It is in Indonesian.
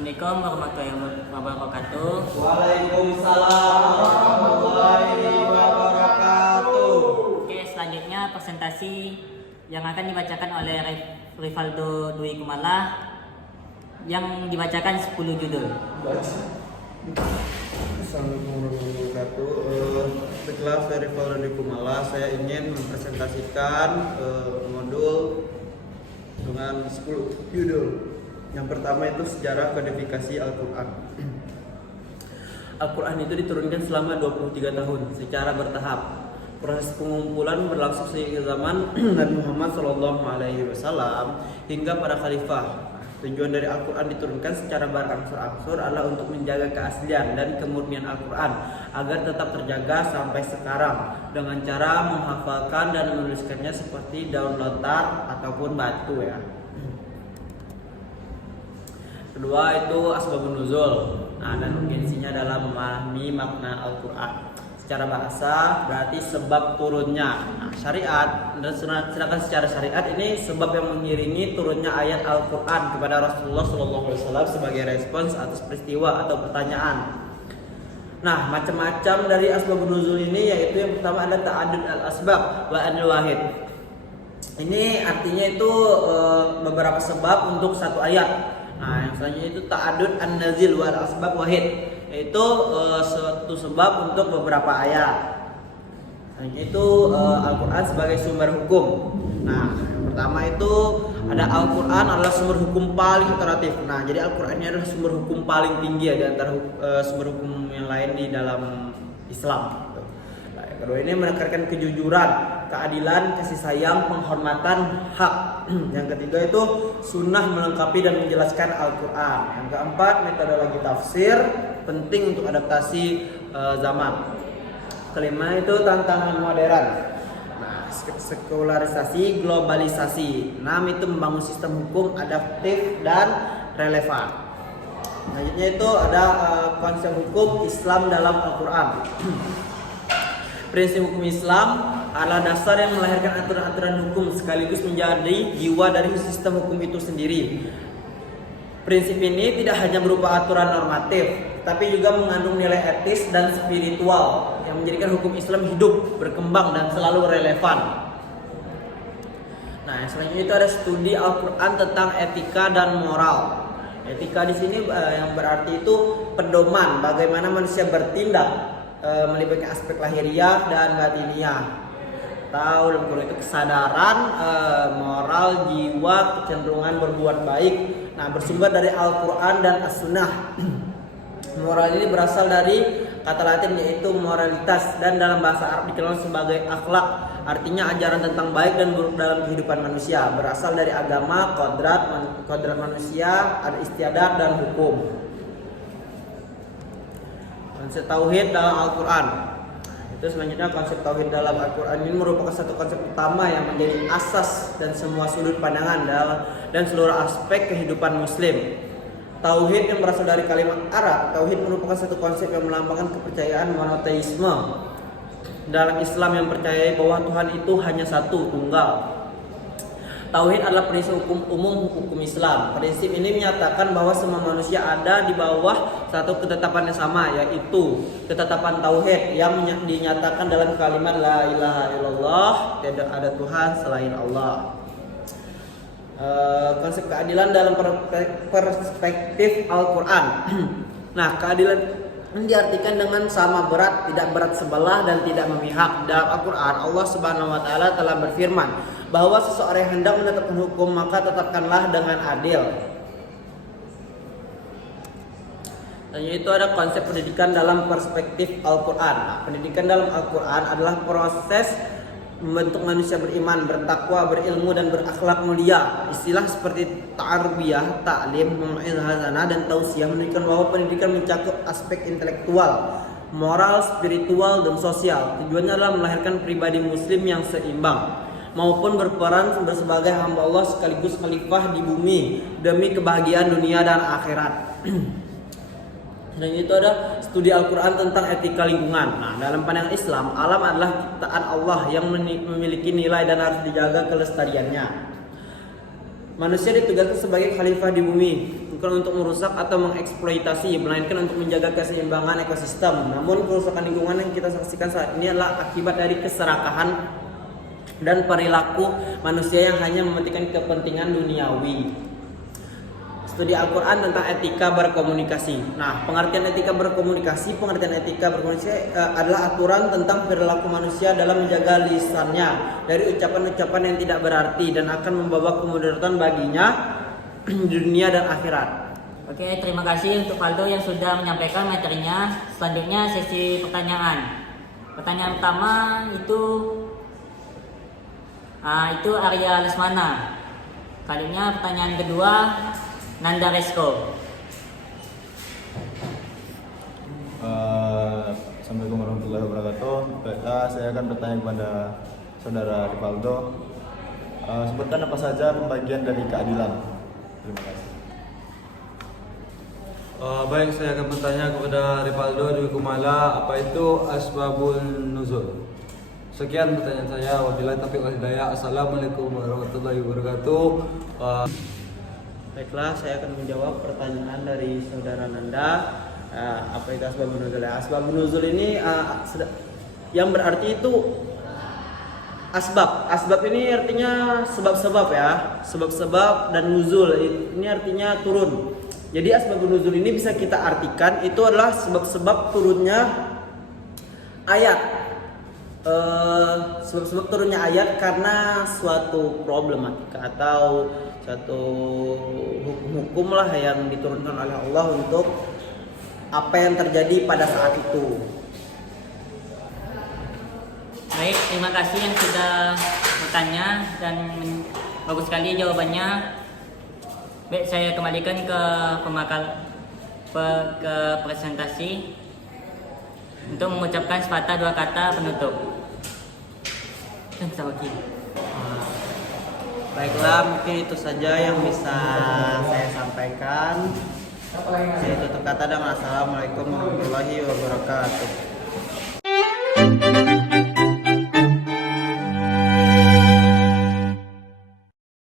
Assalamualaikum warahmatullahi wabarakatuh. Waalaikumsalam warahmatullahi wabarakatuh. Oke, selanjutnya presentasi yang akan dibacakan oleh Rivaldo Dwi Kumala yang dibacakan 10 judul. Assalamualaikum warahmatullahi wabarakatuh. Setelah saya Rivaldo Dwi Kumala, saya ingin mempresentasikan modul dengan 10 judul. Yang pertama itu sejarah kodifikasi Al-Quran. Al-Quran itu diturunkan selama 23 tahun secara bertahap. Proses pengumpulan berlangsung sejak zaman Nabi Muhammad SAW hingga para khalifah. Tujuan dari Al-Quran diturunkan secara berangsur-angsur adalah untuk menjaga keaslian dan kemurnian Al-Quran agar tetap terjaga sampai sekarang dengan cara menghafalkan dan menuliskannya seperti daun lontar ataupun batu ya. Kedua itu asbabun nuzul. Dan urgensinya dalam memahami makna Al-Quran. Secara bahasa berarti sebab turunnya. Syariat, dan sedangkan secara syariat ini sebab yang mengiringi turunnya ayat Al-Quran kepada Rasulullah SAW sebagai respons atas peristiwa atau pertanyaan. Nah, macam-macam dari asbabun nuzul ini yaitu yang pertama ada ta'adud al-asbab wa al-wahid. Ini artinya itu beberapa sebab untuk satu ayat. Yang selanjutnya itu ta'adud an-nazil wal asbab wahid, yaitu suatu sebab untuk beberapa ayat. Selanjutnya itu Al-Quran sebagai sumber hukum. Yang pertama itu ada Al-Quran adalah sumber hukum paling otoritatif. Jadi Al-Quran ini adalah sumber hukum paling tinggi di antara sumber hukum yang lain di dalam Islam. Yang kedua ini menekankan kejujuran, keadilan, kasih sayang, penghormatan, hak. Yang ketiga itu sunnah melengkapi dan menjelaskan Al-Quran. Yang keempat metodologi tafsir penting untuk adaptasi zaman. Kelima itu tantangan modern. Sekularisasi, globalisasi. 6 itu membangun sistem hukum adaptif dan relevan. Selanjutnya itu ada konsep hukum Islam dalam Al-Quran. Prinsip hukum Islam adalah dasar yang melahirkan aturan-aturan hukum sekaligus menjadi jiwa dari sistem hukum itu sendiri. Prinsip ini tidak hanya berupa aturan normatif, tapi juga mengandung nilai etis dan spiritual yang menjadikan hukum Islam hidup, berkembang dan selalu relevan. Yang selanjutnya itu ada studi Al-Quran tentang etika dan moral. Etika di sini yang berarti itu pedoman bagaimana manusia bertindak, melibatkan aspek lahiriah dan batiniah. Dalam Quran itu kesadaran, moral, jiwa, kecenderungan berbuat baik. Bersumber dari Al-Quran dan As-Sunnah. Moral ini berasal dari kata Latin yaitu moralitas dan dalam bahasa Arab dikenal sebagai akhlak. Artinya ajaran tentang baik dan buruk dalam kehidupan manusia. Berasal dari agama, kodrat manusia, ada istiadat dan hukum. Konsep tauhid dalam Al-Quran. Itu selanjutnya konsep tauhid dalam Al-Quran ini merupakan satu konsep utama yang menjadi asas dan semua sudut pandangan dan seluruh aspek kehidupan muslim. Tauhid yang berasal dari kalimat Arab. Tauhid merupakan satu konsep yang melambangkan kepercayaan monoteisme. Dalam Islam yang percaya bahwa Tuhan itu hanya satu, tunggal. Tauhid adalah prinsip hukum umum hukum Islam. Prinsip ini menyatakan bahwa semua manusia ada di bawah satu ketetapan yang sama, yaitu ketetapan tauhid yang dinyatakan dalam kalimat la ilaha illallah, tidak ada Tuhan selain Allah. Konsep keadilan dalam perspektif Al-Quran. Keadilan ini diartikan dengan sama berat, tidak berat sebelah dan tidak memihak. Dalam Al-Quran Allah Subhanahu wa taala telah berfirman bahwa seseorang yang hendak menetapkan hukum maka tetapkanlah dengan adil. Dan itu ada konsep pendidikan dalam perspektif Al-Quran. Pendidikan dalam Al-Quran adalah proses membentuk manusia beriman, bertakwa, berilmu dan berakhlak mulia. Istilah seperti tarbiyah, ta'lim, mau'izah dan tausiah menunjukkan bahwa pendidikan mencakup aspek intelektual, moral, spiritual dan sosial. Tujuannya adalah melahirkan pribadi muslim yang seimbang maupun berperan sebagai hamba Allah sekaligus khalifah di bumi demi kebahagiaan dunia dan akhirat. Dan itu ada studi Al-Quran tentang etika lingkungan. Dalam pandangan Islam, alam adalah ciptaan Allah yang memiliki nilai dan harus dijaga kelestariannya. Manusia ditugaskan sebagai khalifah di bumi, bukan untuk merusak atau mengeksploitasi, melainkan untuk menjaga keseimbangan ekosistem. Namun kerusakan lingkungan yang kita saksikan saat ini adalah akibat dari keserakahan dan perilaku manusia yang hanya mementingkan kepentingan duniawi. Studi Al-Quran tentang etika berkomunikasi. Nah, pengertian etika berkomunikasi adalah aturan tentang perilaku manusia dalam menjaga lisannya dari ucapan-ucapan yang tidak berarti dan akan membawa kemudaratan baginya di dunia dan akhirat. Oke, terima kasih untuk Faldo yang sudah menyampaikan materinya. Selanjutnya sesi pertanyaan. Pertanyaan pertama itu Arya Lesmana. Kalinya pertanyaan kedua Nanda Resko. Assalamualaikum warahmatullahi wabarakatuh. Baiklah, saya akan bertanya kepada saudara Rivaldo. Sebutkan apa saja pembagian dari keadilan. Terima kasih. Baik, saya akan bertanya kepada Rivaldo Dwi Kumala, apa itu asbabun nuzul? Sekian pertanyaan saya. Wabillahi taufiq wal hidayah. Assalamualaikum warahmatullahi wabarakatuh. Baiklah, saya akan menjawab pertanyaan dari saudara Nanda. Apa itu asbabun nuzul? Asbabun nuzul ini yang berarti itu asbab. Asbab ini artinya sebab-sebab ya. Sebab-sebab dan nuzul ini artinya turun. Jadi asbabun nuzul ini bisa kita artikan itu adalah sebab-sebab turunnya ayat. Sebab-sebab turunnya ayat karena suatu problematika atau suatu hukum-hukum lah yang diturunkan oleh Allah untuk apa yang terjadi pada saat itu. Baik, terima kasih yang sudah bertanya dan bagus sekali jawabannya. Baik, saya kembalikan ke ke presentasi untuk mengucapkan sepatah dua kata penutup. Baiklah, mungkin itu saja yang bisa saya sampaikan. Saya tutup kata dengan assalamualaikum warahmatullahi wabarakatuh.